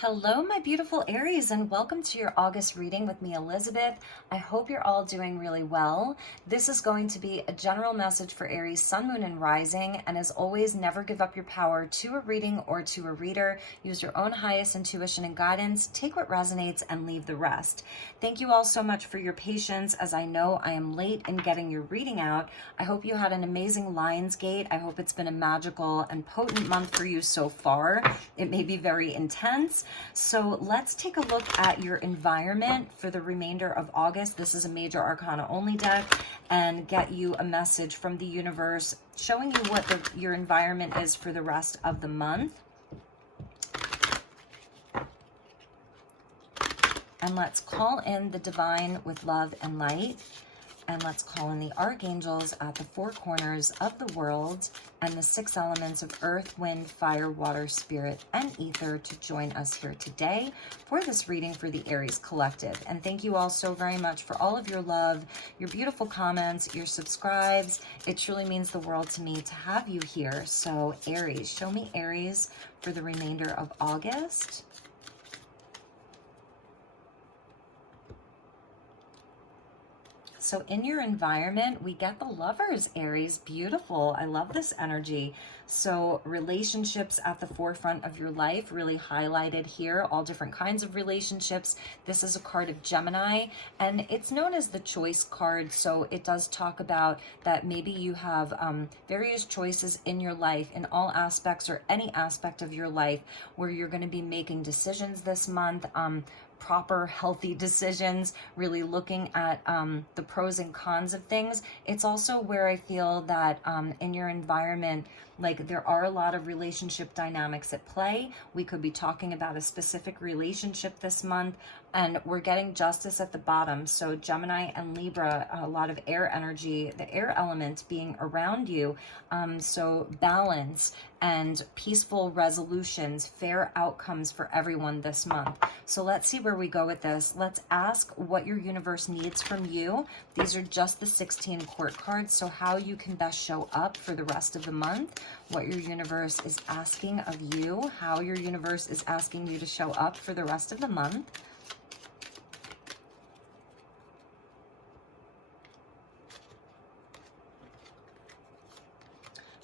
Hello, my beautiful Aries, and welcome to your August reading with me, Elizabeth. I hope you're all doing really well. This is going to be a general message for Aries, Sun, Moon, and Rising. And as always, never give up your power to a reading or to a reader. Use your own highest intuition and guidance. Take what resonates and leave the rest. Thank you all so much for your patience, as I know I am late in getting your reading out. I hope you had an amazing Lionsgate. I hope it's been a magical and potent month for you so far. It may be very intense. So let's take a look at your environment for the remainder of August. This is a major arcana only deck, and get you a message from the universe showing you what your environment is for the rest of the month. And let's call in the divine with love and light. And let's call in the archangels at the four corners of the world and the six elements of earth, wind, fire, water, spirit, and ether to join us here today for this reading for the Aries Collective. And thank you all so very much for all of your love, your beautiful comments, your subscribes. It truly means the world to me to have you here. So Aries, show me Aries for the remainder of August. So in your environment, we get the Lovers, Aries. Beautiful. I love this energy. So relationships at the forefront of your life, really highlighted here, all different kinds of relationships. This is a card of Gemini, and it's known as the choice card. So it does talk about that maybe you have various choices in your life, in all aspects or any aspect of your life, where you're going to be making decisions this month. Proper, healthy decisions, really looking at the pros and cons of things. It's also where I feel that in your environment, like there are a lot of relationship dynamics at play. We could be talking about a specific relationship this month, and we're getting justice at the bottom. So Gemini and Libra, a lot of air energy, the air element being around you. So balance and peaceful resolutions, fair outcomes for everyone this month. So let's see where we go with this. Let's ask what your universe needs from you. These are just the 16 court cards, so how you can best show up for the rest of the month, what your universe is asking of you, how your universe is asking you to show up for the rest of the month.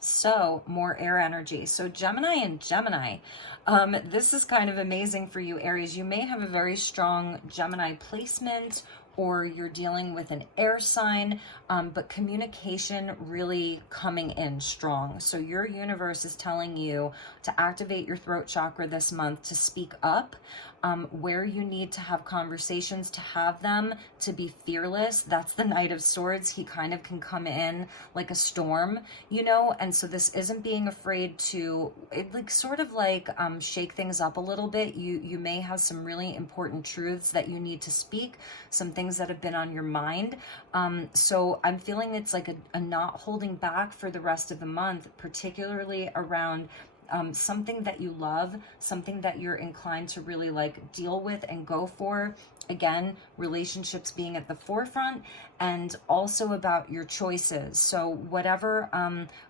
So more air energy. So Gemini and Gemini. This is kind of amazing for you, Aries. You may have a very strong Gemini placement, or you're dealing with an air sign, but communication really coming in strong. So your universe is telling you to activate your throat chakra this month, to speak up, where you need to have conversations, to have them, to be fearless. That's the Knight of Swords. He kind of can come in like a storm, you know, and so this isn't being afraid to, sort of shake things up a little bit. You may have some really important truths that you need to speak, some things that have been on your mind. So I'm feeling it's like a not holding back for the rest of the month, particularly around something that you love, something that you're inclined to really deal with and go for. Again, relationships being at the forefront, and also about your choices. So whatever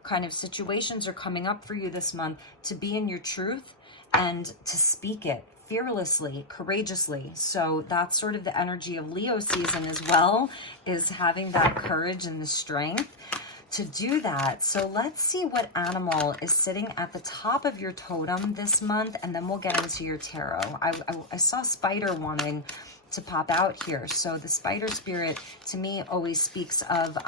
kind of situations are coming up for you this month, to be in your truth and to speak it fearlessly, courageously. So that's sort of the energy of Leo season as well, is having that courage and the strength to do that. So let's see what animal is sitting at the top of your totem this month, and then we'll get into your tarot. I saw spider wanting to pop out here. So the spider spirit to me always speaks of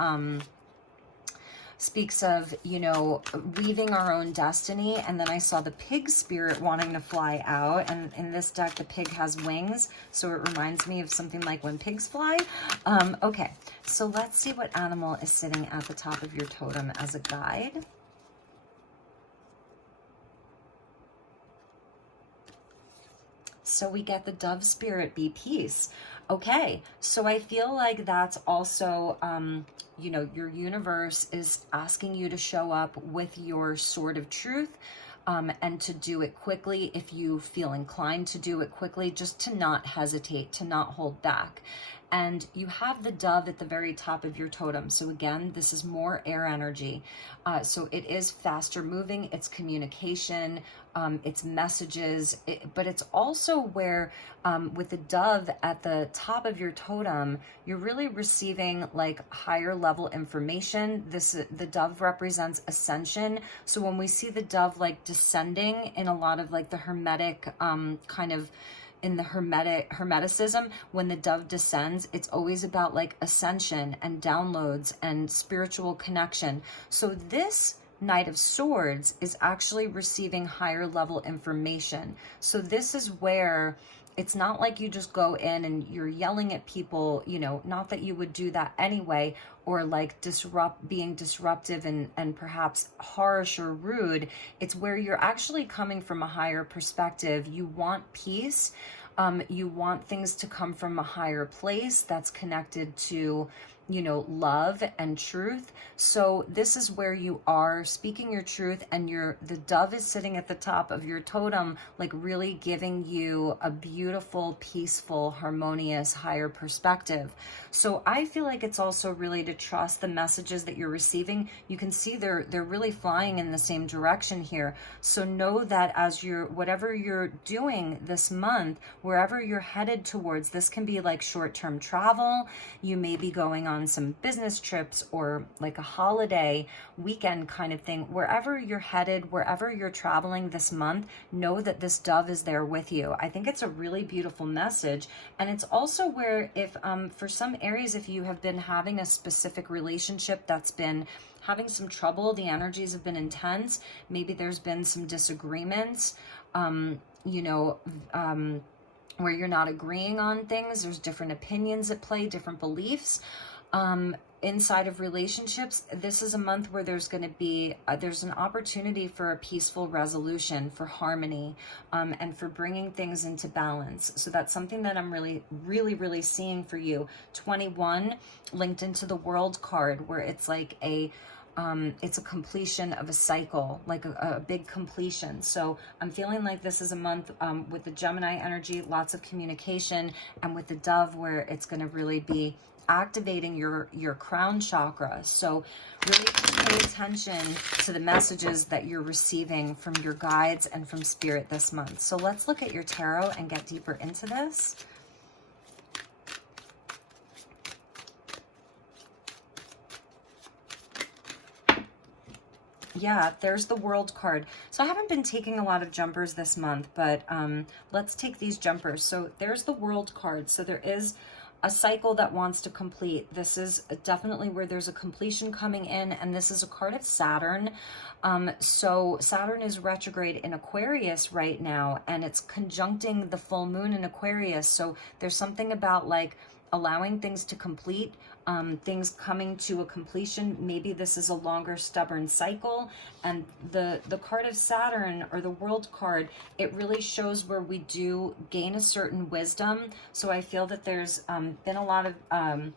you know, weaving our own destiny. And then I saw the pig spirit wanting to fly out, and in this deck the pig has wings, so it reminds me of something like when pigs fly. Okay, so let's see what animal is sitting at the top of your totem as a guide. So we get the dove spirit, be peace. Okay, so I feel like that's also, you know, your universe is asking you to show up with your sword of truth, and to do it quickly if you feel inclined to do it quickly, just to not hesitate, to not hold back. and you have the dove at the very top of your totem. So again, this is more air energy. So it is faster moving, it's communication, it's messages, but it's also where with the dove at the top of your totem, you're really receiving like higher level information. The dove represents ascension. So when we see the dove like descending in a lot of like the hermetic kind of in the hermeticism, when the dove descends, it's always about like ascension and downloads and spiritual connection. So this Knight of Swords is actually receiving higher level information. So this is where it's not like you just go in and you're yelling at people, you know, not that you would do that anyway, or like being disruptive and perhaps harsh or rude. It's where you're actually coming from a higher perspective. You want peace. You want things to come from a higher place that's connected to, you know, love and truth. So this is where you are speaking your truth, and the dove is sitting at the top of your totem, like really giving you a beautiful, peaceful, harmonious, higher perspective. So I feel like it's also really to trust the messages that you're receiving. You can see they're really flying in the same direction here. So know that as whatever you're doing this month, wherever you're headed towards, this can be like short-term travel. You may be going on some business trips or like a holiday weekend kind of thing. Wherever you're headed, wherever you're traveling this month, know that this dove is there with you. I think it's a really beautiful message. And it's also where if for some Aries, if you have been having a specific relationship that's been having some trouble, the energies have been intense, maybe there's been some disagreements, you know, where you're not agreeing on things, there's different opinions at play, different beliefs. Inside of relationships, this is a month where there's going to be, there's an opportunity for a peaceful resolution, for harmony, and for bringing things into balance. So that's something that I'm really seeing for you. 21 linked into the World card, where it's like it's a completion of a cycle, like a big completion. So I'm feeling like this is a month with the Gemini energy, lots of communication, and with the dove, where it's going to really be activating your crown chakra. So really pay attention to the messages that you're receiving from your guides and from spirit this month. So let's look at your tarot and get deeper into this. Yeah, there's the World card. So I haven't been taking a lot of jumpers this month, but let's take these jumpers. So there's the World card. So there is a cycle that wants to complete. This is definitely where there's a completion coming in, and this is a card of Saturn. So Saturn is retrograde in Aquarius right now, and it's conjuncting the full moon in Aquarius. So there's something about like allowing things to complete, things coming to a completion. Maybe this is a longer, stubborn cycle. And the card of Saturn, or the World card, it really shows where we do gain a certain wisdom. So I feel that there's been a lot of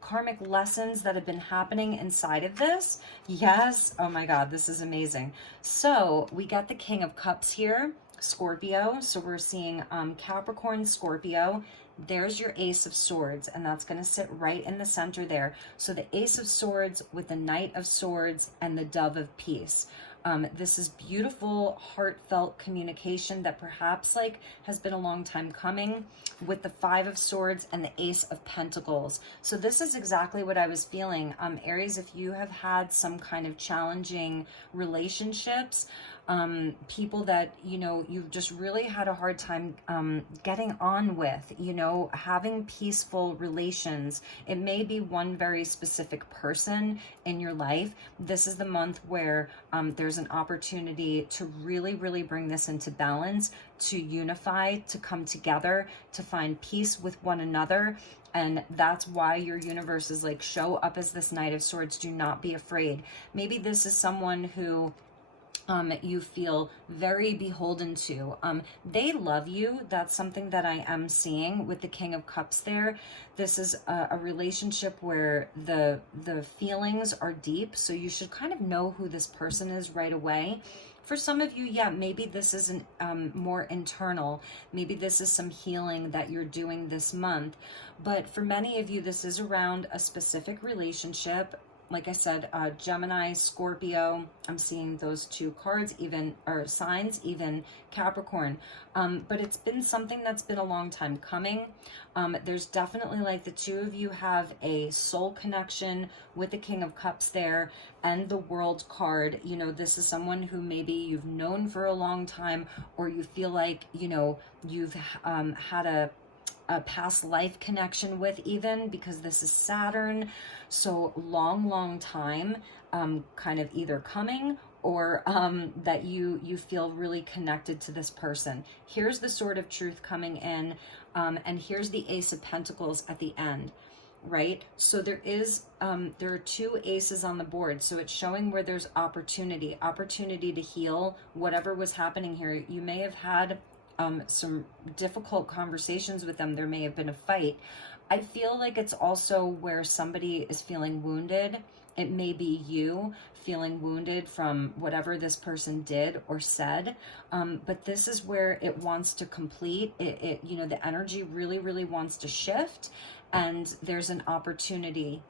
karmic lessons that have been happening inside of this. Yes. Oh my God, this is amazing. So we got the King of Cups here, Scorpio. So we're seeing Capricorn, Scorpio. There's your Ace of Swords, and that's going to sit right in the center there. So the Ace of Swords with the Knight of Swords and the Dove of Peace. This is beautiful, heartfelt communication that perhaps like has been a long time coming, with the Five of Swords and the Ace of Pentacles. So this is exactly what I was feeling. Aries, if you have had some kind of challenging relationships, people that, you know, you've just really had a hard time getting on with, you know, having peaceful relations. It may be one very specific person in your life. This is the month where there's an opportunity to really bring this into balance, to unify, to come together, to find peace with one another. And that's why your universe is like, show up as this Knight of Swords. Do not be afraid. Maybe this is someone who you feel very beholden to. They love you. That's something that I am seeing with the King of Cups there. This is a relationship where the feelings are deep, so you should kind of know who this person is right away. For some of you, yeah, maybe this is more internal. Maybe this is some healing that you're doing this month. But for many of you, this is around a specific relationship. Like I said, Gemini, Scorpio, I'm seeing those two cards, even, or signs, even Capricorn. But it's been something that's been a long time coming. There's definitely, like, the two of you have a soul connection with the King of Cups there and the World card. You know, this is someone who maybe you've known for a long time, or you feel like, you know, you've had a past life connection with, even, because this is Saturn. So long time, kind of either coming, or that you feel really connected to this person. Here's the Sword of Truth coming in, and here's the Ace of Pentacles at the end, right? So there are two aces on the board, so it's showing where there's opportunity to heal whatever was happening here. You may have had some difficult conversations with them. There may have been a fight. I feel like it's also where somebody is feeling wounded. It may be you feeling wounded from whatever this person did or said. But this is where it wants to complete. You know, the energy really wants to shift, and there's an opportunity.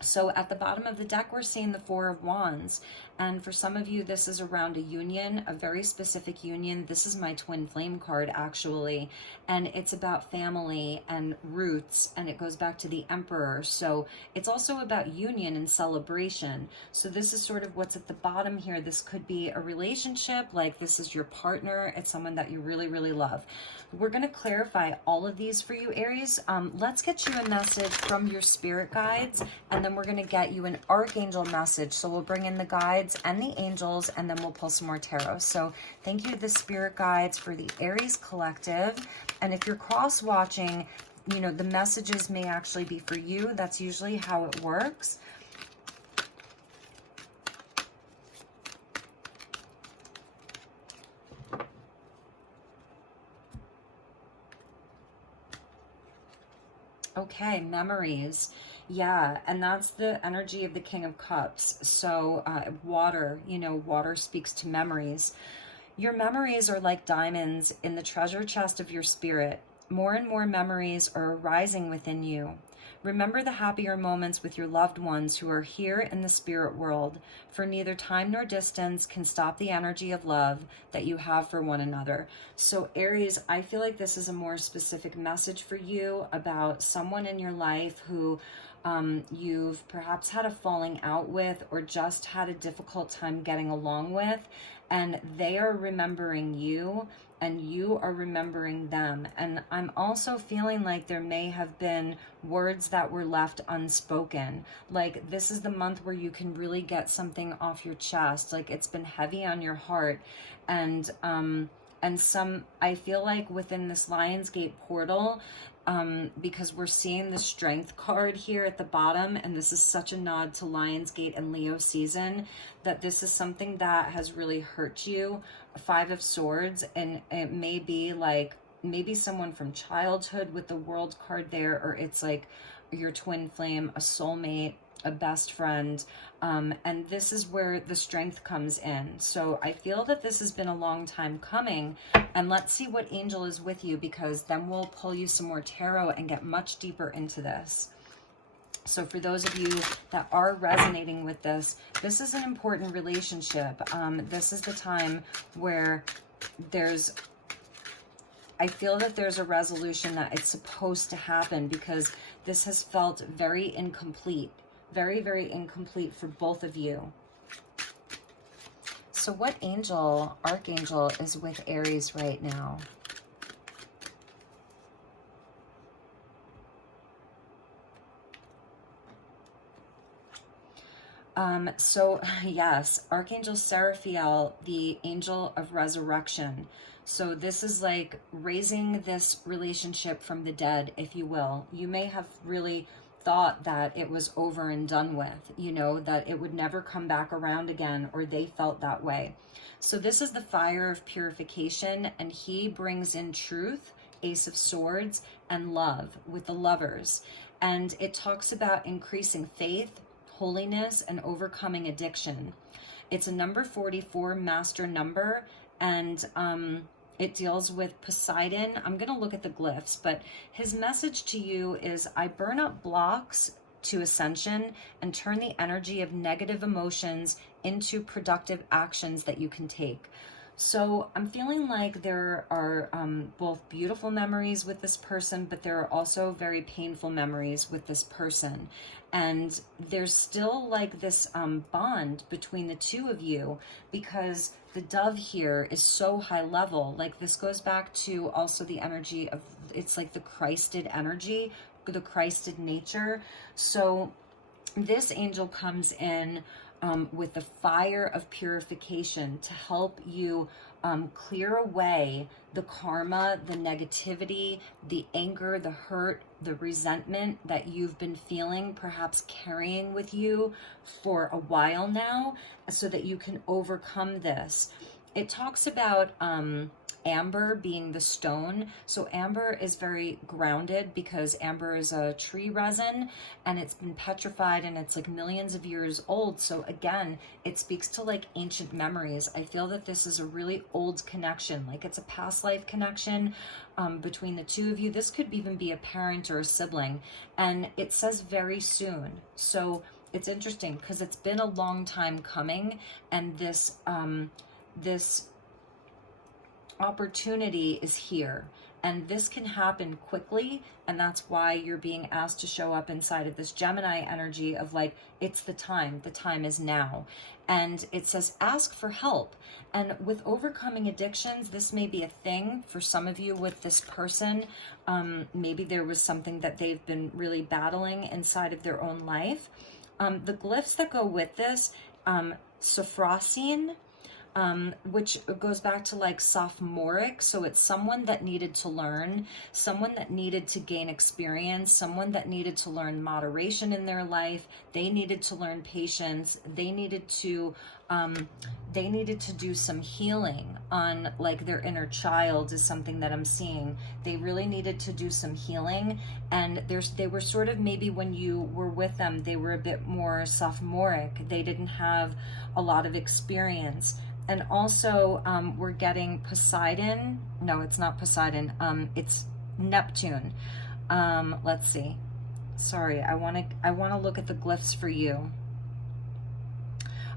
So at the bottom of the deck, we're seeing the Four of Wands. And for some of you, this is around a union, a very specific union. This is my twin flame card, actually. And it's about family and roots, and it goes back to the Emperor. So it's also about union and celebration. So this is sort of what's at the bottom here. This could be a relationship, like this is your partner. It's someone that you really love. We're going to clarify all of these for you, Aries. Let's get you a message from your spirit guides, and then we're going to get you an archangel message. So we'll bring in the guides and the angels, and then we'll pull some more tarot. So thank you to the spirit guides for the Aries collective. And if you're cross watching, you know, the messages may actually be for you. That's usually how it works. Okay, memories. Yeah, and that's the energy of the King of Cups. So water, you know, water speaks to memories. Your memories are like diamonds in the treasure chest of your spirit. More and more memories are arising within you. Remember the happier moments with your loved ones who are here in the spirit world, for neither time nor distance can stop the energy of love that you have for one another. So Aries, I feel like this is a more specific message for you about someone in your life who you've perhaps had a falling out with, or just had a difficult time getting along with, and they are remembering you, and you are remembering them. And I'm also feeling like there may have been words that were left unspoken. Like, this is the month where you can really get something off your chest. Like, it's been heavy on your heart. And I feel like within this Lionsgate portal, because we're seeing the Strength card here at the bottom, and this is such a nod to Lionsgate and Leo season, that this is something that has really hurt you. Five of Swords, and it may be like maybe someone from childhood with the World card there, or it's like your twin flame, a soulmate, a best friend, and this is where the Strength comes in. So I feel that this has been a long time coming, and let's see what angel is with you, because then we'll pull you some more tarot and get much deeper into this. So for those of you that are resonating with this, this is an important relationship. This is the time where I feel that there's a resolution that it's supposed to happen, because this has felt very incomplete, very incomplete for both of you. So what angel, archangel, is with Aries right now? So yes, Archangel Seraphiel, the angel of resurrection. So this is like raising this relationship from the dead, if you will. You may have really thought that it was over and done with, you know, that it would never come back around again, or they felt that way. So this is the fire of purification, and he brings in truth, Ace of Swords, and love with the lovers. And it talks about increasing faith, holiness, and overcoming addiction. It's a number 44 master number, and it deals with Poseidon. I'm going to look at the glyphs, but his message to you is, I burn up blocks to ascension and turn the energy of negative emotions into productive actions that you can take. So I'm feeling like there are both beautiful memories with this person, but there are also very painful memories with this person. And there's still like this bond between the two of you, because the dove here is so high level. Like, this goes back to also the energy of, it's like the Christed energy, the Christed nature. So this angel comes in with the fire of purification to help you clear away the karma, the negativity, the anger, the hurt, the resentment that you've been feeling, perhaps carrying with you for a while now, so that you can overcome this. It talks about amber being the stone. So amber is very grounded, because amber is a tree resin and it's been petrified and it's like millions of years old. So again, it speaks to like ancient memories. I feel that this is a really old connection, like it's a past life connection between the two of you. This could even be a parent or a sibling, and it says very soon. So it's interesting because it's been a long time coming, and this opportunity is here, and this can happen quickly, and that's why you're being asked to show up inside of this Gemini energy of like, it's the time is now. And it says ask for help. And with overcoming addictions, this may be a thing for some of you with this person. Maybe there was something that they've been really battling inside of their own life. The glyphs that go with this, Sophrosine, which goes back to like sophomoric. So it's someone that needed to learn, someone that needed to gain experience, someone that needed to learn moderation in their life. They needed to learn patience. They needed to do some healing on like their inner child is something that I'm seeing. They really needed to do some healing, and they were sort of, maybe when you were with them, they were a bit more sophomoric. They didn't have a lot of experience. And also we're getting Poseidon. No, it's not Poseidon. It's Neptune. Let's see. Sorry, I want to look at the glyphs for you.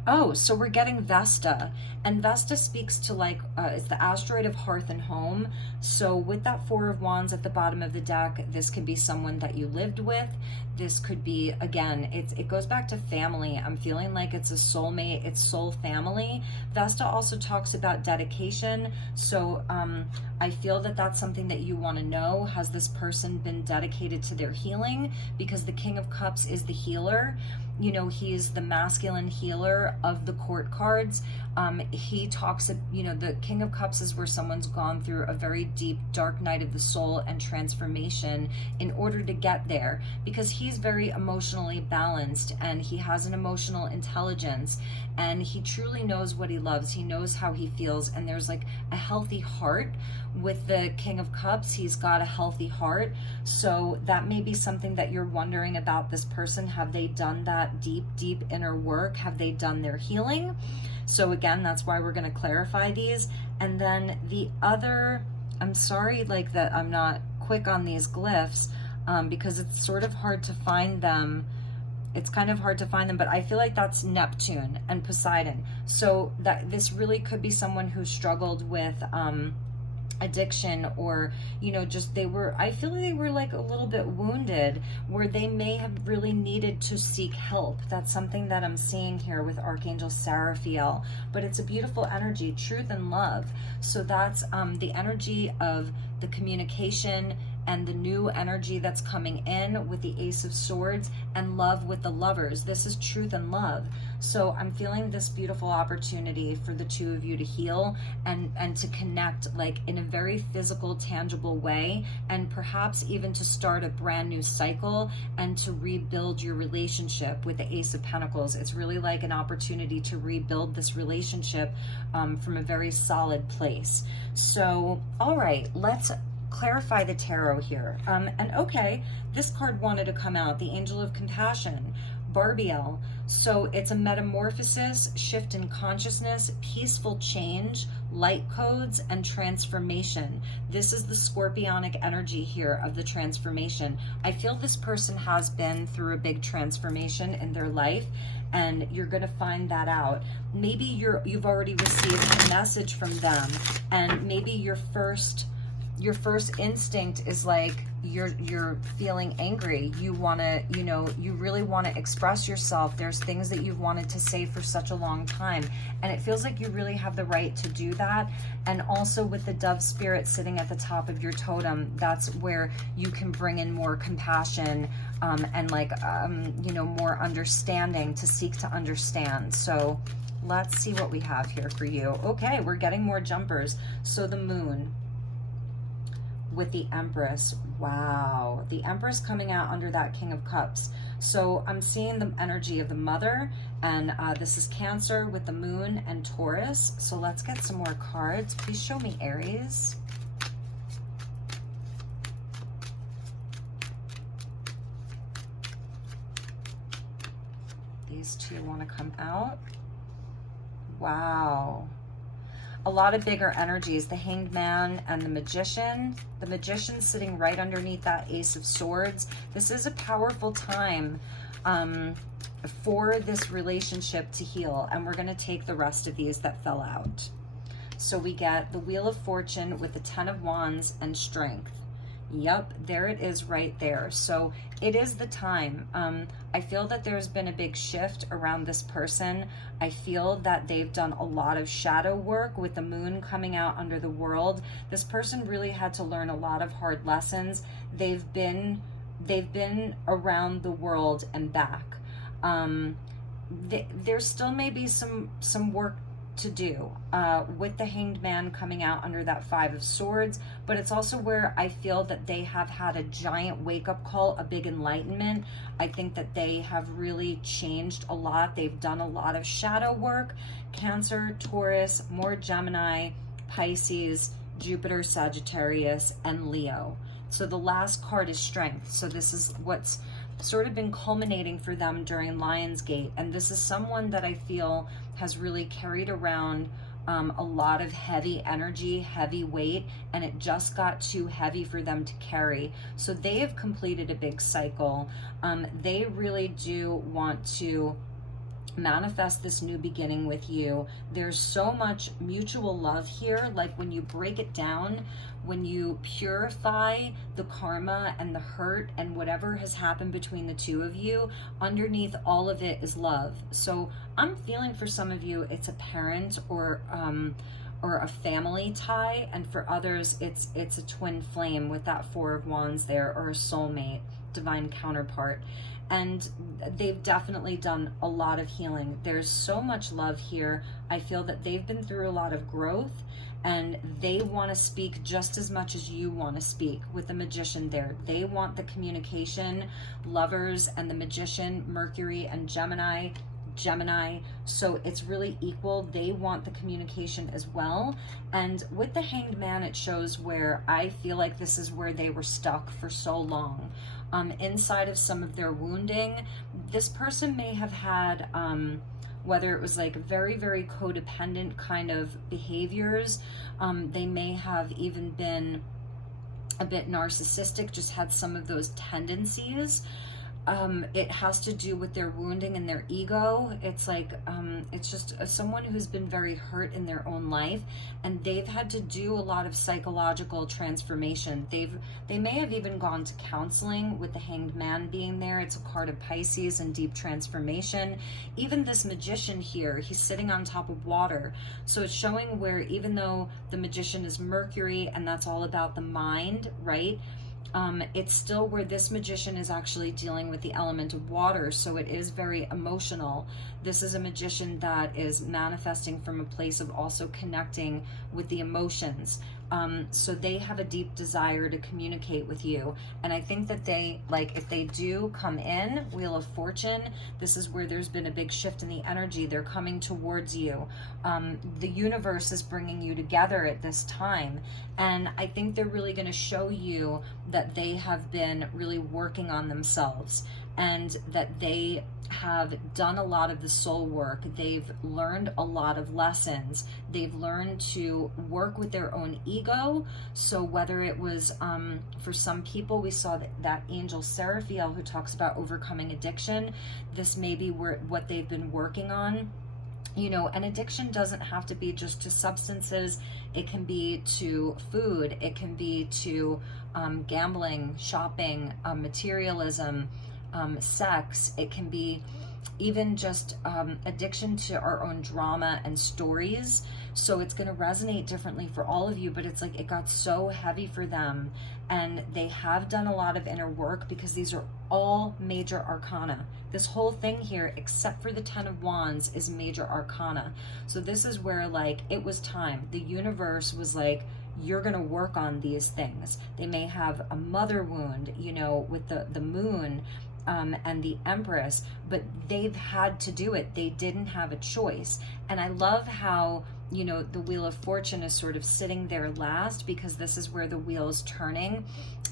Oh, so we're getting Vesta, and Vesta speaks to like, it's the asteroid of hearth and home. So with that Four of Wands at the bottom of the deck, this could be someone that you lived with. This could be, again, it goes back to family. I'm feeling like it's a soulmate, it's soul family. Vesta also talks about dedication. So I feel that that's something that you want to know. Has this person been dedicated to their healing? Because the King of Cups is the healer. You know, he's the masculine healer of the court cards. He talks, you know, the King of Cups is where someone's gone through a very deep, dark night of the soul and transformation in order to get there, because he's very emotionally balanced and he has an emotional intelligence and he truly knows what he loves. He knows how he feels, and there's like a healthy heart with the King of Cups. He's got a healthy heart. So that may be something that you're wondering about this person. Have they done that deep inner work? Have they done their healing? So again, that's why we're going to clarify these. And then the other, I'm sorry like that I'm not quick on these glyphs because it's sort of hard to find them. It's kind of hard to find them, but I feel like that's Neptune and Poseidon. So that this really could be someone who struggled with addiction, or, you know, just I feel like they were like a little bit wounded, where they may have really needed to seek help. That's something that I'm seeing here with Archangel Seraphiel, but it's a beautiful energy, truth and love. So that's the energy of the communication and the new energy that's coming in with the Ace of Swords, and love with the Lovers. This is truth and love. So I'm feeling this beautiful opportunity for the two of you to heal and to connect like in a very physical, tangible way, and perhaps even to start a brand new cycle and to rebuild your relationship with the Ace of Pentacles. It's really like an opportunity to rebuild this relationship from a very solid place. So, all right, let's clarify the tarot here. And okay, this card wanted to come out, the Angel of Compassion, Barbiel. So it's a metamorphosis, shift in consciousness, peaceful change, light codes, and transformation. This is the scorpionic energy here of the transformation. I feel this person has been through a big transformation in their life, and you're going to find that out. Maybe you've already received a message from them, and maybe your first instinct is like you're feeling angry. You want to, you really want to express yourself. There's things that you've wanted to say for such a long time, and it feels like you really have the right to do that. And also with the dove spirit sitting at the top of your totem, that's where you can bring in more compassion, and more understanding, to seek to understand. So let's see what we have here for you. Okay, we're getting more jumpers. So the moon with the Empress. Wow, the Empress coming out under that King of Cups. So I'm seeing the energy of the mother, and this is Cancer with the moon and Taurus. So let's get some more cards. Please show me Aries. These two want to come out. Wow. A lot of bigger energies, the Hanged Man and the Magician. The Magician sitting right underneath that Ace of Swords. This is a powerful time for this relationship to heal, and we're going to take the rest of these that fell out. So we get the Wheel of Fortune with the Ten of Wands and Strength. Yep, there it is right there. So it is the time. I feel that there's been a big shift around this person. I feel that they've done a lot of shadow work with the moon coming out under the world. This person really had to learn a lot of hard lessons. They've been around the world and back. There still may be some work to do with the Hanged Man coming out under that Five of Swords, but it's also where I feel that they have had a giant wake-up call, a big enlightenment. I think that they have really changed a lot. They've done a lot of shadow work. Cancer, Taurus, more Gemini, Pisces, Jupiter, Sagittarius, and Leo. So the last card is Strength. So this is what's sort of been culminating for them during Lionsgate, and this is someone that I feel has really carried around a lot of heavy energy, heavy weight, and it just got too heavy for them to carry. So they have completed a big cycle. They really do want to manifest this new beginning with you. There's so much mutual love here. Like when you break it down, when you purify the karma and the hurt and whatever has happened between the two of you, underneath all of it is love. So I'm feeling for some of you it's a parent or a family tie, and for others it's a twin flame with that Four of Wands there, or a soulmate, divine counterpart. And they've definitely done a lot of healing. There's so much love here. I feel that they've been through a lot of growth, and they want to speak just as much as you want to speak with the Magician there. They want the communication. Lovers and the Magician, Mercury and Gemini. So it's really equal. They want the communication as well. And with the Hanged Man, it shows where I feel like this is where they were stuck for so long. Inside of some of their wounding, this person may have had, whether it was like very, very codependent kind of behaviors, they may have even been a bit narcissistic, just had some of those tendencies. It has to do with their wounding and their ego. It's like, it's just someone who's been very hurt in their own life, and they've had to do a lot of psychological transformation. They may have even gone to counseling with the Hanged Man being there. It's a card of Pisces and deep transformation. Even this Magician here, he's sitting on top of water. So it's showing where even though the Magician is Mercury and that's all about the mind, right? It's still where this Magician is actually dealing with the element of water, so it is very emotional. This is a Magician that is manifesting from a place of also connecting with the emotions. So they have a deep desire to communicate with you. And I think that they, like, if they do come in, Wheel of Fortune, this is where there's been a big shift in the energy. They're coming towards you. The universe is bringing you together at this time. And I think they're really going to show you that they have been really working on themselves. and that they have done a lot of the soul work. They've learned a lot of lessons. They've learned to work with their own ego. So whether it was, for some people, we saw that angel Seraphiel who talks about overcoming addiction. This may be what they've been working on. You know, an addiction doesn't have to be just to substances. It can be to food. It can be to gambling, shopping, materialism, sex. It can be even just addiction to our own drama and stories. So it's going to resonate differently for all of you, but it's like it got so heavy for them, and they have done a lot of inner work, because these are all major arcana. This whole thing here, except for the 10 of Wands, is major arcana. So this is where, like, it was time. The universe was like, you're going to work on these things. They may have a mother wound, you know, with the moon and the Empress, but they've had to do it. They didn't have a choice. And I love how, you know, the Wheel of Fortune is sort of sitting there last, because this is where the wheel is turning.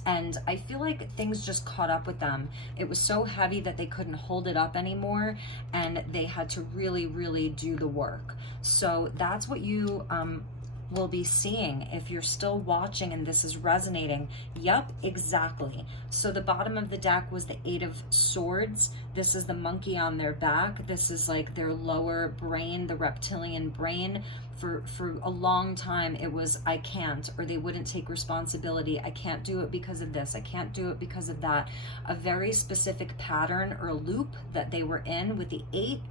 And I feel like things just caught up with them. It was so heavy that they couldn't hold it up anymore, and they had to really, really do the work. So that's what you will be seeing if you're still watching and this is resonating. Yup, exactly. So the bottom of the deck was the 8 of Swords. This is the monkey on their back. This is like their lower brain, the reptilian brain. For a long time, it was, I can't, or they wouldn't take responsibility. I can't do it because of this. I can't do it because of that. A very specific pattern or loop that they were in with the 8.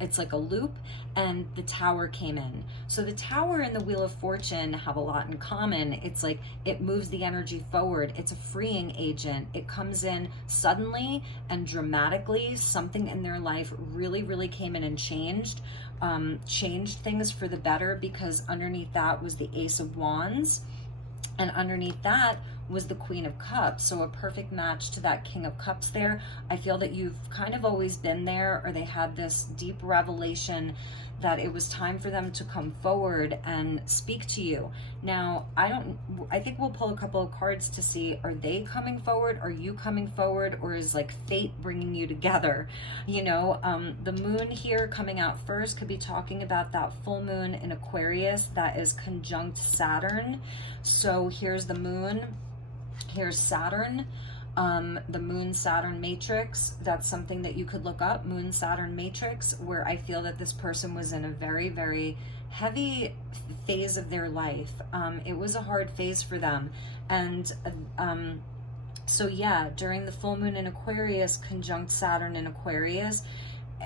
It's like a loop, and the Tower came in. So the Tower and the Wheel of Fortune have a lot in common. It's like it moves the energy forward. It's a freeing agent. It comes in suddenly and dramatically. Something in their life really, really came in and changed things for the better, because underneath that was the Ace of Wands, and underneath that was the Queen of Cups. So a perfect match to that King of Cups there. I feel that you've kind of always been there, or they had this deep revelation that it was time for them to come forward and speak to you. Now, I think we'll pull a couple of cards to see, are they coming forward? Are you coming forward? Or is like fate bringing you together? You know, the moon here coming out first could be talking about that full moon in Aquarius that is conjunct Saturn. So here's the moon. Here's Saturn, the Moon-Saturn matrix. That's something that you could look up, Moon-Saturn matrix, where I feel that this person was in a very, very heavy phase of their life. It was a hard phase for them. And so yeah, during the full moon in Aquarius, conjunct Saturn in Aquarius,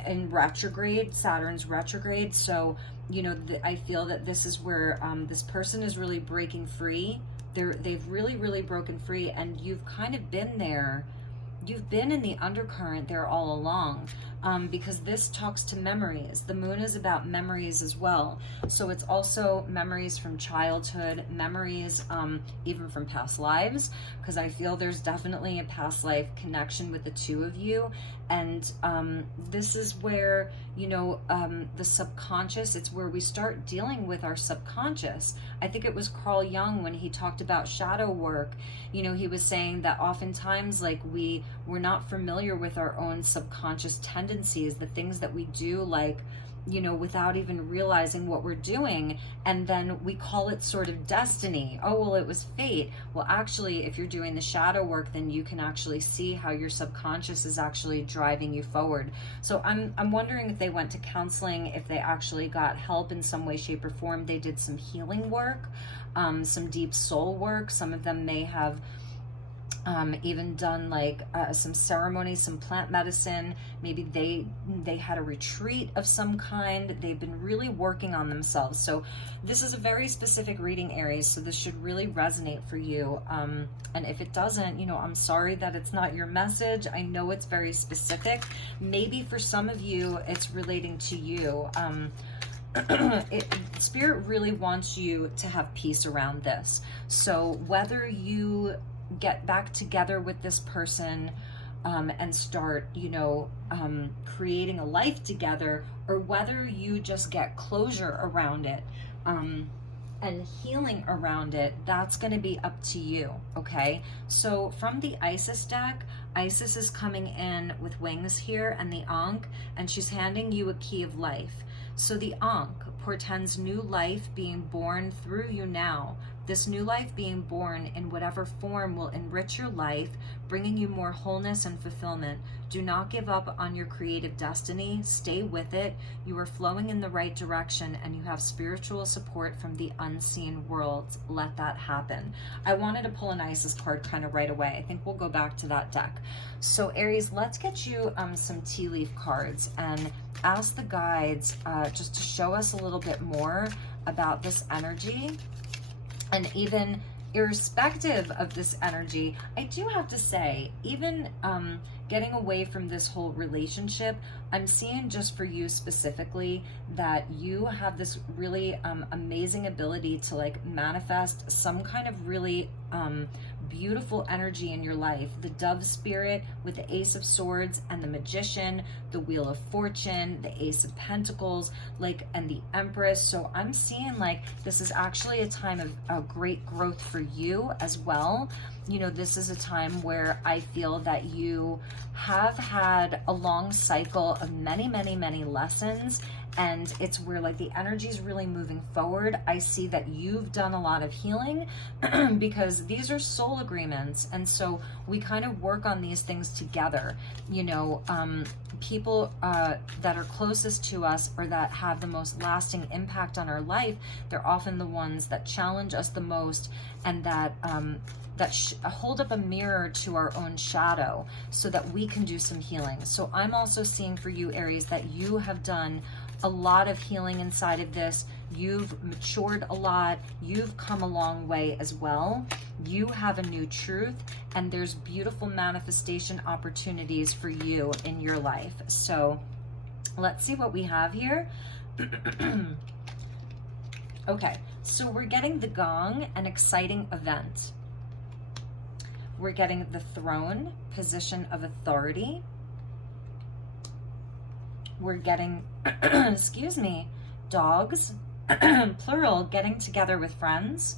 in retrograde, Saturn's retrograde. So, you know, I feel that this is where this person is really breaking free. They've really, really broken free, and you've kind of been there. You've been in the undercurrent there all along, because this talks to memories. The moon is about memories as well. So it's also memories from childhood, memories even from past lives, because I feel there's definitely a past life connection with the two of you. And this is where, you know, the subconscious, it's where we start dealing with our subconscious. I think it was Carl Jung when he talked about shadow work. You know, he was saying that oftentimes, like, we're not familiar with our own subconscious tendencies, the things that we do, like, you know, without even realizing what we're doing. And then we call it sort of destiny. Oh, well, it was fate. Well, actually, if you're doing the shadow work, then you can actually see how your subconscious is actually driving you forward. So I'm wondering if they went to counseling, if they actually got help in some way, shape, or form. They did some healing work, some deep soul work. Some of them may have even done like some ceremony, some plant medicine. Maybe they had a retreat of some kind. They've been really working on themselves. So this is a very specific reading, Aries, so this should really resonate for you. And if it doesn't, you know, I'm sorry that it's not your message. I know it's very specific. Maybe for some of you, it's relating to you. Spirit really wants you to have peace around this. So whether you get back together with this person and start, you know, creating a life together, or whether you just get closure around it and healing around it, that's going to be up to you. Okay, so from the Isis deck, Isis is coming in with wings here, and the Ankh, and she's handing you a key of life. So the Ankh portends new life being born through you now. This new life being born in whatever form will enrich your life, bringing you more wholeness and fulfillment. Do not give up on your creative destiny. Stay with it. You are flowing in the right direction, and you have spiritual support from the unseen worlds. Let that happen. I wanted to pull an Isis card kind of right away. I think we'll go back to that deck. So Aries, let's get you some tea leaf cards and ask the guides just to show us a little bit more about this energy. And even irrespective of this energy, I do have to say, even getting away from this whole relationship, I'm seeing just for you specifically that you have this really amazing ability to like manifest some kind of really beautiful energy in your life. The dove spirit with the Ace of Swords and the Magician, the Wheel of Fortune, the Ace of Pentacles, like, and the Empress. So I'm seeing like this is actually a time of great growth for you as well. You know, this is a time where I feel that you have had a long cycle of many, many, many lessons, and it's where like the energy is really moving forward. I see that you've done a lot of healing because these are soul agreements, and so we kind of work on these things together. You know, people that are closest to us or that have the most lasting impact on our life, they're often the ones that challenge us the most, and that hold up a mirror to our own shadow so that we can do some healing. So I'm also seeing for you, Aries, that you have done a lot of healing inside of this. You've matured a lot. You've come a long way as well. You have a new truth, and there's beautiful manifestation opportunities for you in your life. So let's see what we have here. Okay, so we're getting the Gong, an exciting event. We're getting the Throne, position of authority. We're getting, excuse me, dogs, plural, getting together with friends.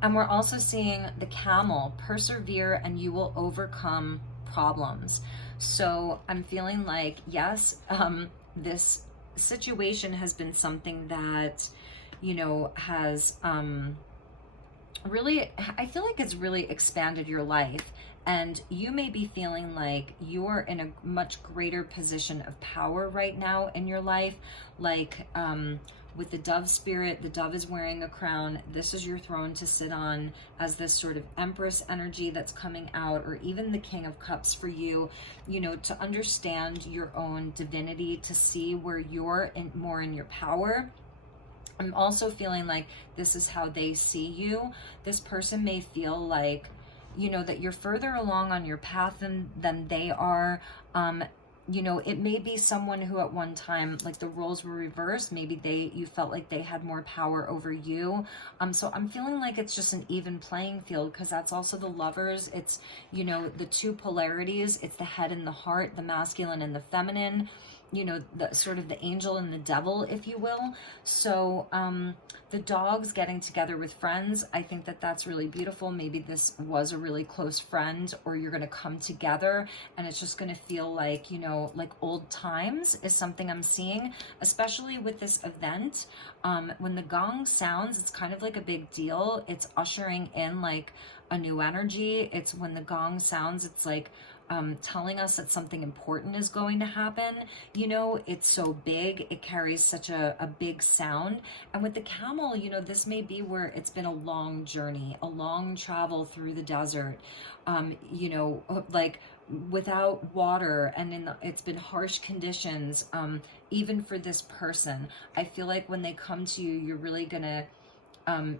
And we're also seeing the Camel, persevere and you will overcome problems. So I'm feeling like, yes, this situation has been something that, you know, has really, I feel like it's really expanded your life, and you may be feeling like you're in a much greater position of power right now in your life. Like with the dove spirit, the dove is wearing a crown. This is your throne to sit on as this sort of Empress energy that's coming out, or even the King of Cups for you, you know, to understand your own divinity, to see where you're more in your power. I'm also feeling like this is how they see you. This person may feel like, you know, that you're further along on your path than they are. You know, it may be someone who at one time, like the roles were reversed. Maybe you felt like they had more power over you. So I'm feeling like it's just an even playing field, because that's also the Lovers. It's, you know, the two polarities. It's the head and the heart, the masculine and the feminine. You know, the sort of the angel and the devil, if you will. So the dogs getting together with friends, I think that that's really beautiful. Maybe this was a really close friend, or you're going to come together and it's just going to feel like, you know, like old times is something I'm seeing, especially with this event. When the gong sounds, it's kind of like a big deal. It's ushering in like a new energy. It's when the gong sounds, it's like telling us that something important is going to happen. You know, it's so big, it carries such a big sound. And with the camel, you know, this may be where it's been a long journey, a long travel through the desert, you know, like without water, and it's been harsh conditions, even for this person. I feel like when they come to you, you're really gonna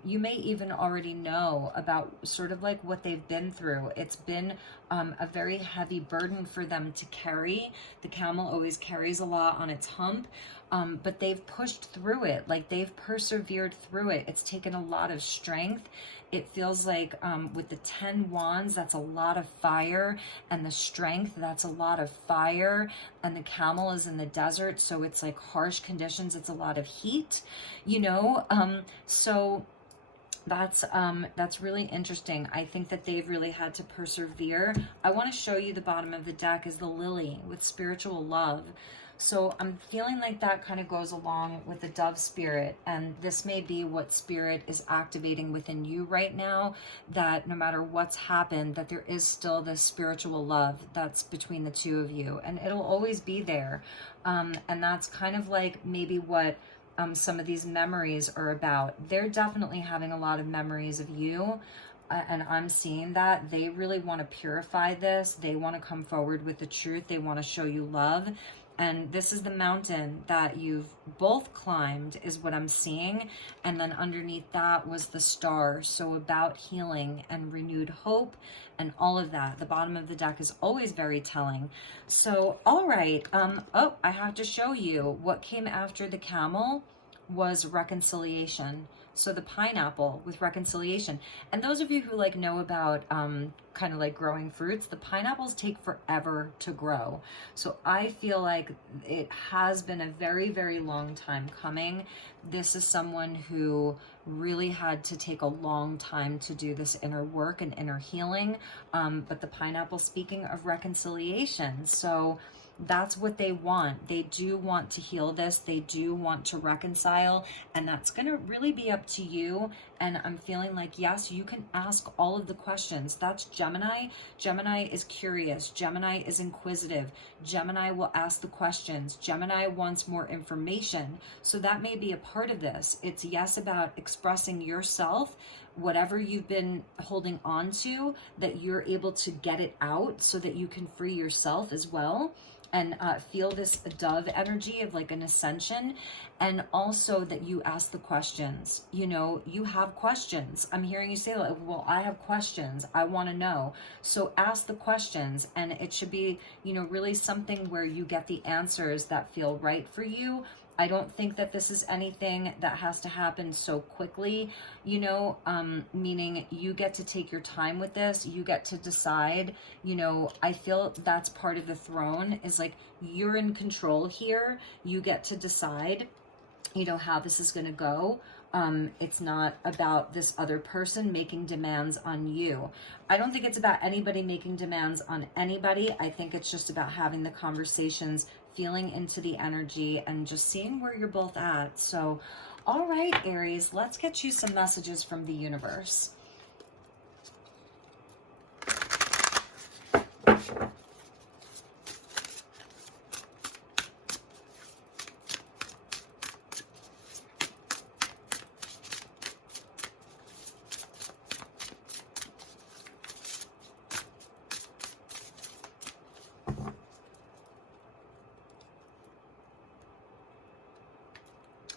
you may even already know about sort of like what they've been through. It's been a very heavy burden for them to carry. The camel always carries a lot on its hump, but they've pushed through it. Like they've persevered through it. It's taken a lot of strength. It feels like with the 10 wands, that's a lot of fire, and the strength, that's a lot of fire, and the camel is in the desert, so it's like harsh conditions, it's a lot of heat, you know. So That's really interesting. I think that they've really had to persevere. I want to show you the bottom of the deck is the lily with spiritual love. So I'm feeling like that kind of goes along with the dove spirit, and this may be what spirit is activating within you right now, that no matter what's happened, that there is still this spiritual love that's between the two of you, and it'll always be there. And that's kind of like maybe what some of these memories are about. They're definitely having a lot of memories of you. And I'm seeing that they really want to purify this. They want to come forward with the truth. They want to show you love. And this is the mountain that you've both climbed, is what I'm seeing. And then underneath that was the star. So about healing and renewed hope and all of that. The bottom of the deck is always very telling. So, all right. Oh, I have to show you what came after the camel was reconciliation. So the pineapple with reconciliation. And those of you who like know about kind of like growing fruits, the pineapples take forever to grow. So I feel like it has been a very, very long time coming. This is someone who really had to take a long time to do this inner work and inner healing. But the pineapple, speaking of reconciliation, so that's what they want. They do want to heal this. They do want to reconcile, and that's going to really be up to you. And I'm feeling like, yes, you can ask all of the questions. That's Gemini. Gemini is curious. Gemini is inquisitive. Gemini will ask the questions. Gemini wants more information. So that may be a part of this. It's yes about expressing yourself, whatever you've been holding on to, that you're able to get it out so that you can free yourself as well. And feel this dove energy of like an ascension, and also that you ask the questions. You know, you have questions. I'm hearing you say like, well, I have questions. I want to know. So ask the questions, and it should be, you know, really something where you get the answers that feel right for you. I don't think that this is anything that has to happen so quickly, you know, meaning you get to take your time with this. You get to decide, you know, I feel that's part of the throne, is like you're in control here. You get to decide, you know, how this is going to go. It's not about this other person making demands on you. I don't think it's about anybody making demands on anybody. I think it's just about having the conversations, feeling into the energy, and just seeing where you're both at. So, all right, Aries, let's get you some messages from the universe.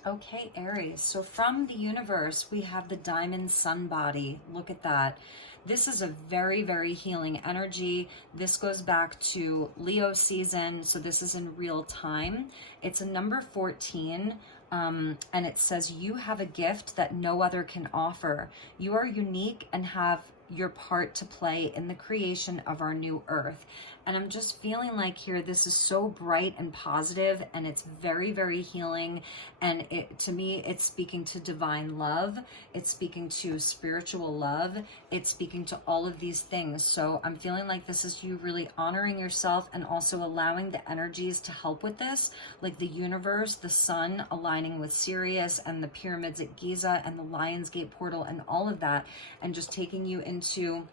Okay, Aries, so from the universe, we have the diamond sun body. Look at that. This is a very, very healing energy. This goes back to Leo season, so this is in real time. It's a number 14, and it says, you have a gift that no other can offer. You are unique and have your part to play in the creation of our new earth. And I'm just feeling like here, this is so bright and positive, and it's very, very healing. And it, to me, it's speaking to divine love. It's speaking to spiritual love. It's speaking to all of these things. So I'm feeling like this is you really honoring yourself and also allowing the energies to help with this, like the universe, the sun aligning with Sirius, and the pyramids at Giza, and the Lionsgate portal, and all of that, and just taking you into,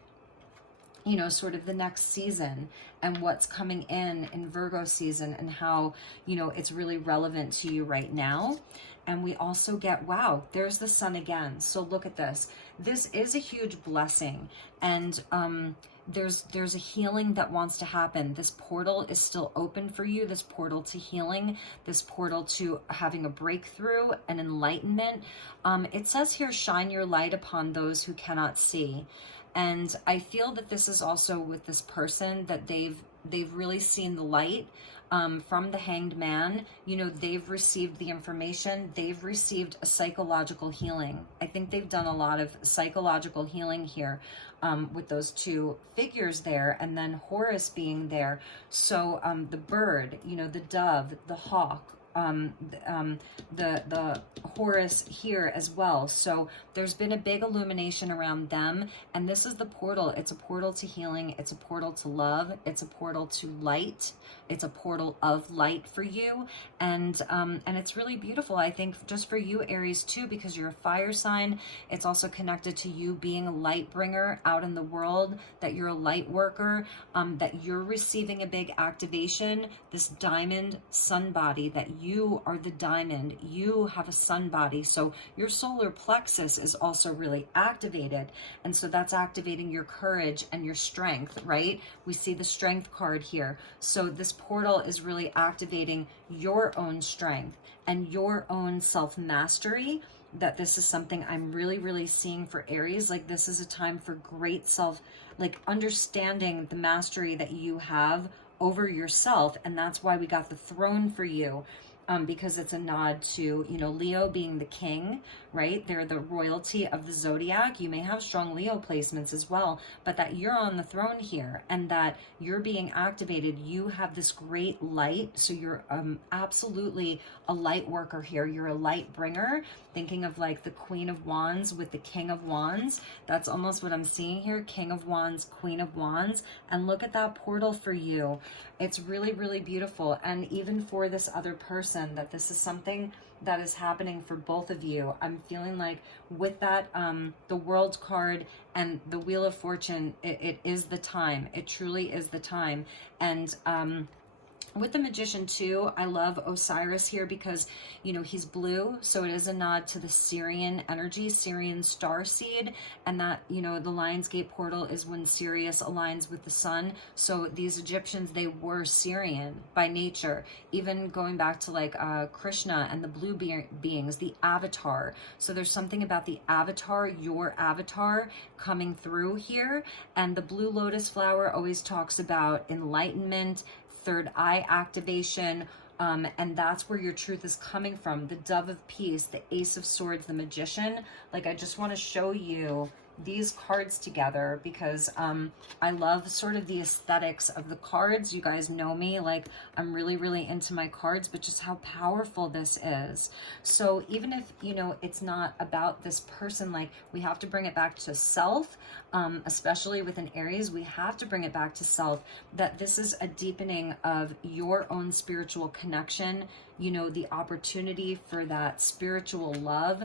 you know, sort of the next season and what's coming in Virgo season, and how, you know, it's really relevant to you right now. And we also get, wow, there's the sun again. So look at this. This is a huge blessing. And there's a healing that wants to happen. This portal is still open for you, this portal to healing, this portal to having a breakthrough and enlightenment. It says here, shine your light upon those who cannot see. And I feel that this is also with this person, that they've really seen the light from the Hanged Man. You know, they've received the information. They've received a psychological healing. I think they've done a lot of psychological healing here with those two figures there, and then Horus being there. So the bird, you know, the dove, the hawk, the Horus here as well. So there's been a big illumination around them, and this is the portal. It's a portal to healing. It's a portal to love. It's a portal to light. It's a portal of light for you, and it's really beautiful. I think just for you, Aries, too, because you're a fire sign. It's also connected to you being a light bringer out in the world. That you're a light worker. That you're receiving a big activation. This diamond sun body. That you are the diamond. You have a sun body, so your solar plexus is also really activated, and so that's activating your courage and your strength, right? We see the strength card here. So this portal is really activating your own strength and your own self-mastery. That this is something I'm really seeing for Aries. Like, this is a time for great self, like, understanding the mastery that you have over yourself, and that's why we got the throne for you. Because it's a nod to, you know, Leo being the king, right? They're the royalty of the zodiac. You may have strong Leo placements as well, but that you're on the throne here and that you're being activated. You have this great light. So you're absolutely a light worker here. You're a light bringer. Thinking of like the Queen of Wands with the King of Wands. That's almost what I'm seeing here. King of Wands, Queen of Wands. And look at that portal for you. It's really beautiful. And even for this other person, that this is something that is happening for both of you. I'm feeling like with that, the World card and the Wheel of Fortune, it is the time. It truly is the time. And with the Magician too, I love Osiris here because, you know, he's blue, so it is a nod to the Syrian energy, Syrian star seed, and that, you know, the Lionsgate portal is when Sirius aligns with the sun. So these Egyptians, they were Syrian by nature, even going back to like Krishna and the blue beings, the avatar. So there's something about the avatar, your avatar, coming through here. And the blue lotus flower always talks about enlightenment, third eye activation, and that's where your truth is coming from. The Dove of Peace, the Ace of Swords, the Magician. Like, I just want to show you these cards together because I love sort of the aesthetics of the cards. You guys know me, like, I'm really into my cards, but just how powerful this is. So even if, you know, it's not about this person, like, we have to bring it back to self, especially with an Aries, we have to bring it back to self, that this is a deepening of your own spiritual connection, you know, the opportunity for that spiritual love.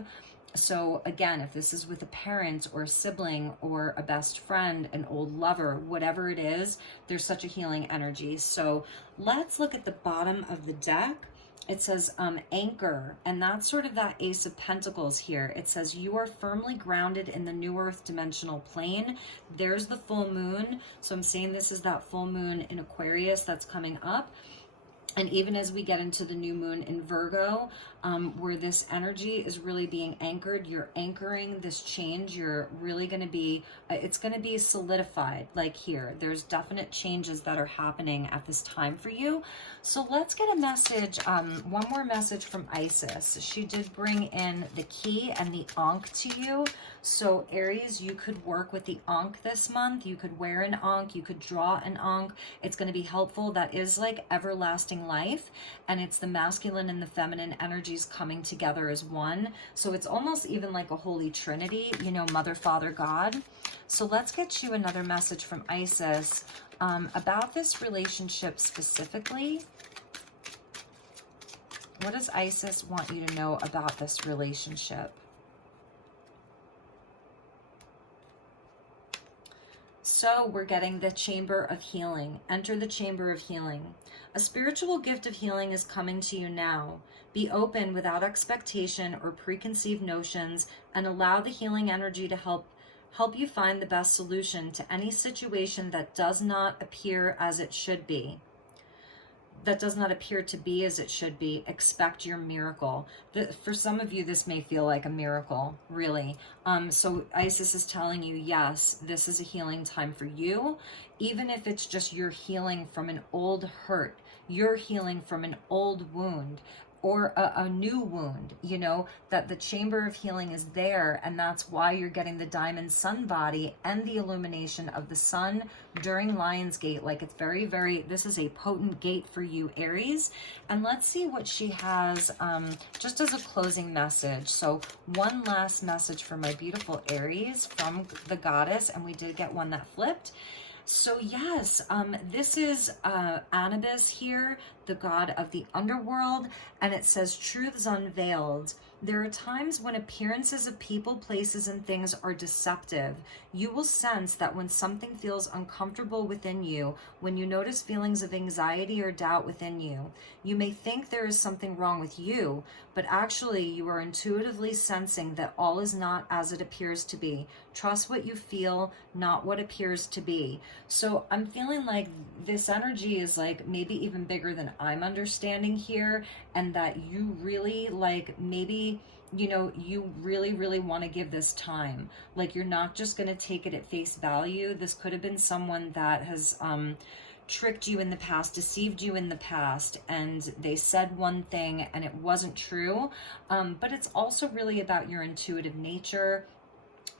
So again, if this is with a parent or a sibling or a best friend, an old lover, whatever it is, there's such a healing energy. So let's look at the bottom of the deck. It says anchor, and that's sort of that Ace of Pentacles here. It says you are firmly grounded in the new earth dimensional plane. There's the full moon. So I'm saying this is that full moon in Aquarius that's coming up. And even as we get into the new moon in Virgo, where this energy is really being anchored, you're anchoring this change. You're really going to be, it's going to be solidified like here. There's definite changes that are happening at this time for you. So let's get a message, one more message from Isis. She did bring in the key and the Ankh to you. So Aries, you could work with the Ankh this month. You could wear an Ankh. You could draw an Ankh. It's going to be helpful. That is like everlasting life. And it's the masculine and the feminine energies coming together as one. So it's almost even like a holy trinity, you know, Mother, Father, God. So let's get you another message from Isis about this relationship specifically. What does Isis want you to know about this relationship? So we're getting the Chamber of Healing. Enter the Chamber of Healing. A spiritual gift of healing is coming to you now. Be open without expectation or preconceived notions and allow the healing energy to help you find the best solution to any situation that does not appear as it should be. That does not appear to be as it should be. Expect your miracle. For some of you, this may feel like a miracle, really. So Isis is telling you, yes, this is a healing time for you. Even if it's just you're healing from an old hurt, you're healing from an old wound, or a new wound, you know, that the chamber of healing is there, and that's why you're getting the diamond sun body and the illumination of the sun during Lion's Gate. Like, it's very, very, this is a potent gate for you, Aries. And let's see what she has just as a closing message. So one last message for my beautiful Aries from the goddess, and we did get one that flipped. So yes, this is Anubis here, the god of the underworld, and it says truths unveiled. There are times when appearances of people, places, and things are deceptive. You will sense that when something feels uncomfortable within you, when you notice feelings of anxiety or doubt within you. You may think there is something wrong with you, but actually you are intuitively sensing that all is not as it appears to be. Trust what you feel, not what appears to be. So I'm feeling like this energy is like maybe even bigger than I'm understanding here, and that you really like maybe, you know, you really, really want to give this time. Like, you're not just going to take it at face value. This could have been someone that has tricked you in the past, deceived you in the past, and they said one thing and it wasn't true. But it's also really about your intuitive nature,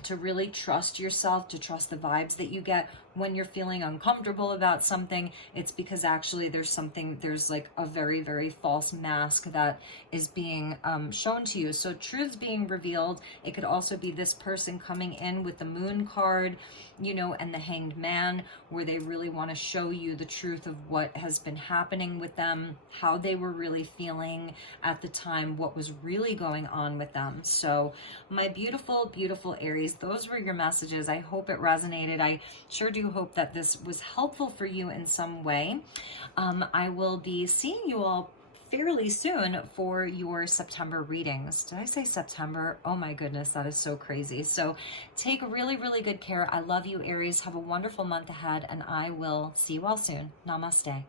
to really trust yourself, to trust the vibes that you get when you're feeling uncomfortable about something. It's because actually there's like a very, very false mask that is being shown to you. So truths being revealed. It could also be this person coming in with the moon card, you know, and the hanged man, where they really want to show you the truth of what has been happening with them, how they were really feeling at the time, what was really going on with them. So my beautiful, beautiful Aries, those were your messages. I hope it resonated. I sure do hope that this was helpful for you in some way. I will be seeing you all fairly soon for your September readings. Did I say September? Oh my goodness, that is so crazy. So take really, really good care. I love you, Aries. Have a wonderful month ahead, and I will see you all soon. Namaste.